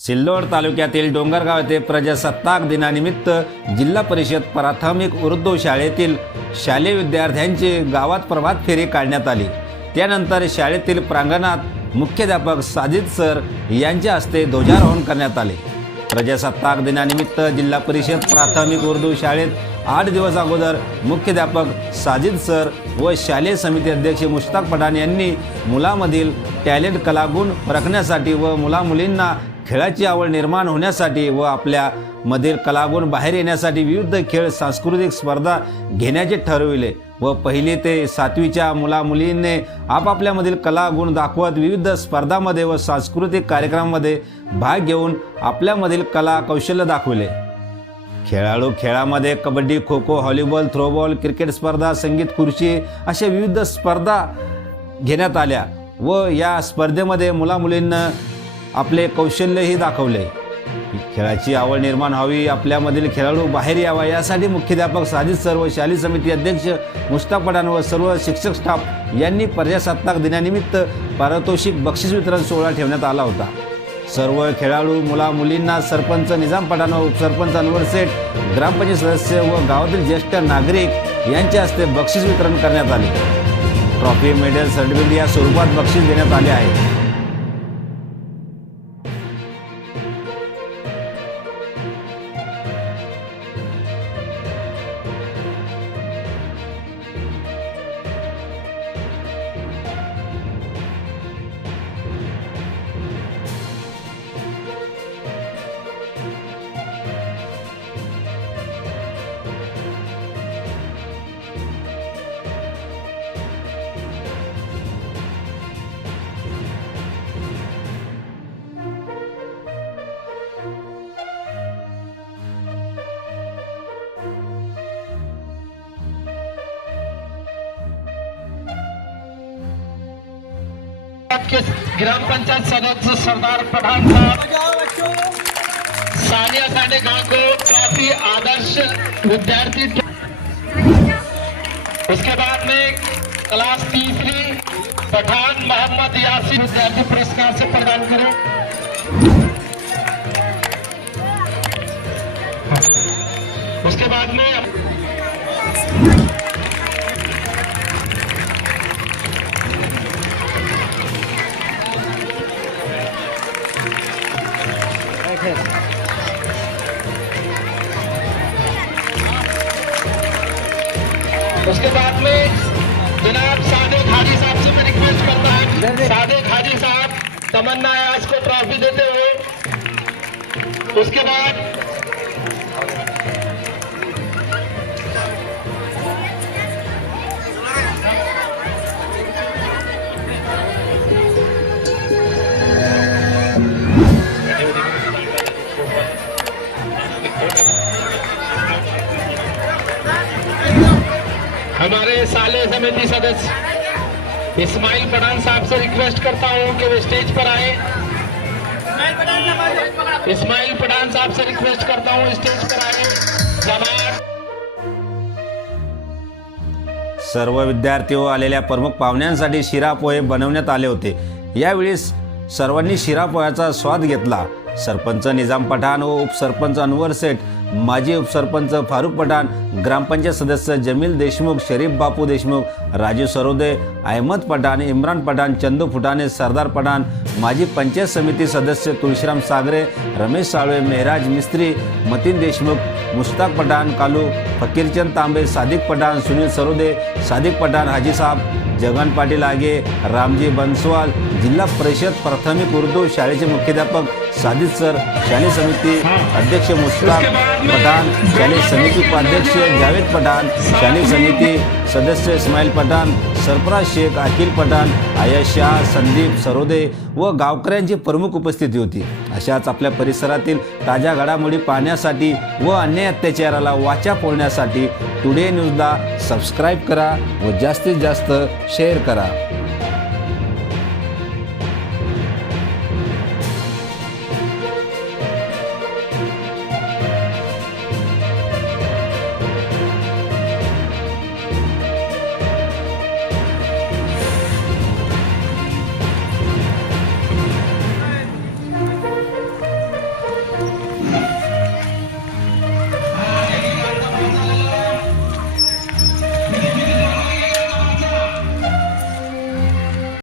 सिल्लोड तालुक्यातील डोंगरगाव येथे प्रजासत्ताक दिनानिमित्त जिल्हा परिषद प्राथमिक उर्दू शाळेतील शालेय विद्यार्थ्यांची गावात प्रभात फेरी काढण्यात आली. त्यानंतर शाळेतील प्रांगणात मुख्याध्यापक साजिद सर यांच्या हस्ते ध्वजारोहण करण्यात आले. प्रजासत्ताक दिनानिमित्त जिल्हा परिषद प्राथमिक उर्दू शाळेत आठ दिवस अगोदर मुख्याध्यापक साजिद सर व शालेय समिती अध्यक्ष मुश्ताक पठाण यांनी मुलामधील टॅलेंट कलागुण परखण्यासाठी व मुलामुलींना खेळाची आवड निर्माण होण्यासाठी व आपल्यामधील कलागुण बाहेर येण्यासाठी विविध खेळ सांस्कृतिक स्पर्धा घेण्याचे ठरविले व पहिली ते सातवीच्या मुलामुलींनी आपापल्यामधील कलागुण दाखवत विविध स्पर्धामध्ये व सांस्कृतिक कार्यक्रमामध्ये भाग घेऊन आपल्यामधील कला कौशल्य दाखविले. खेळाडू खेळामध्ये kabaddi kho kho volleyball throwball cricket स्पर्धा संगीत खुर्ची अशा विविध स्पर्धा घेण्यात आल्या व या स्पर्धेमध्ये मुलामुलींना आपले कौशल्यही दाखवले. खेळाची आवड निर्माण व्हावी आपल्यामधील खेळाडू बाहेर यावा यासाठी मुख्याध्यापक साजिद सर्व व शालेय समिती अध्यक्ष मुश्ताक व सर्व शिक्षक स्टाफ यांनी प्रजासत्ताक दिनानिमित्त पारितोषिक बक्षीस वितरण सोहळा ठेवण्यात आला होता. सर्व खेळाडू मुला मुलींना सरपंच निजाम पठाण व उपसरपंच अनवर सेठ ग्रामपंचायत सदस्य व गावातील ज्येष्ठ नागरिक यांच्या हस्ते बक्षीस वितरण करण्यात आले. ट्रॉफी मेडल सर्टिफिकेट या स्वरूपात बक्षीस देण्यात आले आहे. के ग्राम पंचायत सदस्य सरदार पठान साहब। सानिया साडे गाँव को ट्रॉफी आदर्श विद्यार्थी उसके बाद में क्लास तीसरी पठान मोहम्मद यासी विद्यार्थी पुरस्कार से प्रदान करें। उसके बाद में उसके बाद में जनाब सादिक हाजी साहब से मैं रिक्वेस्ट करता हूँ। सादिक हाजी साहब तमन्ना आज को ट्रॉफी देते हुए। उसके बाद हमारे साले समिति सदस्य इस्माइल पठान साहब से रिक्वेस्ट करता हूं कि वे स्टेज पर आए। इस्माइल पठान साहब से रिक्वेस्ट करता हूं स्टेज पर आए। जमात सर्व विद्यार्थी हो आलेल्या प्रमुख पाहुण्यांसाठी शिरा पोहे बनवण्यात आले होते. यावेळी सर्वांनी शिरा पोह्याचा स्वाद घेतला. सरपंच निजाम पठाण व उपसरपंच अनवर सेठ माजी उपसरपंच फारुख पठाण ग्रामपंचायत सदस्य जमील देशमुख शरीफ बापू देशमुख राजू सरोदे अहमद पठाण इम्रान पठाण चंदू फुटाणे सरदार पठाण माजी पंचायत समिती सदस्य तुळशीराम सागरे रमेश साळवे मेहराज मिस्त्री मतीन देशमुख मुश्ताक पठाण कालू फकीरचंद तांबे सादिक पठाण सुनील सरोदे सादिक पठाण हाजी साहब जगन पाटील आगे रामजी बनसवाल जिल्हा परिषद प्राथमिक उर्दू शाळेचे मुख्याध्यापक सादित सर शालेय समिती अध्यक्ष मुश्ताक पठाण शालेय समिती उपाध्यक्ष जावेद पठाण शालेय समिती सदस्य इस्माईल पठाण सरफराज शेख अखिल पठाण आयश शाह संदीप सरोदे व गावकऱ्यांची प्रमुख उपस्थिती होती. अशाच आपल्या परिसरातील ताज्या घडामोडी पाहण्यासाठी व अन्याय अत्याचाराला वाचा फोडण्यासाठी टुडे न्यूजला सबस्क्राईब करा व जास्तीत जास्त शेअर करा. Yeah.